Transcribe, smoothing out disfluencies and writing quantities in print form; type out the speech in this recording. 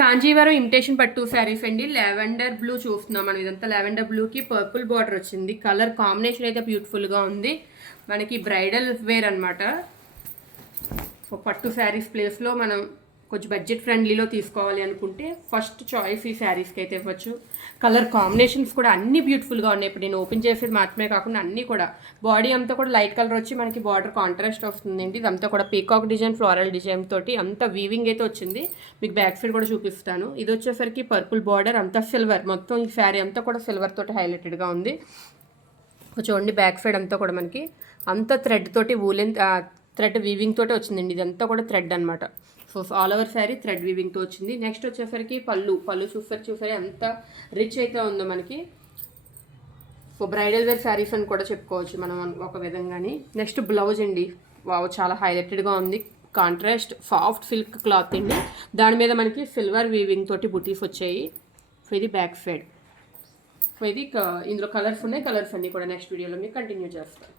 Kanjeevaram imitation పట్టు శారీస్ అండి. Lavender blue చూస్తున్నాం మనం. ఇదంతా లావెండర్ బ్లూకి పర్పుల్ బార్డర్ వచ్చింది. కలర్ కాంబినేషన్ అయితే బ్యూటిఫుల్గా ఉంది. మనకి బ్రైడల్ వేర్ అనమాట. పట్టు శారీస్ ప్లేస్లో మనం కొంచెం బడ్జెట్ ఫ్రెండ్లీలో తీసుకోవాలి అనుకుంటే ఫస్ట్ చాయిస్ ఈ శారీస్కి అయితే ఇవ్వచ్చు. కలర్ కాంబినేషన్స్ కూడా అన్ని బ్యూటిఫుల్గా ఉన్నాయి. ఇప్పుడు నేను ఓపెన్ చేసేది మాత్రమే కాకుండా అన్నీ కూడా బాడీ అంతా కూడా లైట్ కలర్ వచ్చి మనకి బార్డర్ కాంట్రాస్ట్ వస్తుందండి. ఇదంతా కూడా పీకాక్ డిజైన్, ఫ్లోరల్ డిజైన్ తోటి అంతా వీవింగ్ అయితే వచ్చింది. మీకు బ్యాక్ సైడ్ కూడా చూపిస్తాను. ఇది వచ్చేసరికి పర్పుల్ బార్డర్, అంతా సిల్వర్, మొత్తం ఈ శారీ అంతా కూడా సిల్వర్ తోటి హైలైటెడ్గా ఉంది. చూడండి బ్యాక్ సైడ్ అంతా కూడా మనకి అంతా థ్రెడ్ తోటి వూలెన్ థ్రెడ్ వీవింగ్ తోటి వచ్చిందండి. ఇదంతా కూడా థ్రెడ్ అనమాట. So all over sari thread వీవింగ్తో వచ్చింది. నెక్స్ట్ వచ్చేసరికి పళ్ళు చూసరి అంత రిచ్ అయితే ఉందో మనకి. సో బ్రైడల్ వేర్ శారీస్ అని కూడా చెప్పుకోవచ్చు మనం ఒక విధంగాని. నెక్స్ట్ బ్లౌజ్ అండి. వావ్, చాలా హైలైటెడ్గా ఉంది. కాంట్రాస్ట్ సాఫ్ట్ సిల్క్ క్లాత్ అండి. దాని మీద మనకి సిల్వర్ వీవింగ్ తోటి బుటీస్ వచ్చాయి. సో ఇది బ్యాక్ సైడ్. సో ఇది ఇందులో కలర్స్ ఉన్నాయి. కలర్స్ అన్నీ కూడా నెక్స్ట్ వీడియోలో మీకు కంటిన్యూ చేస్తాను.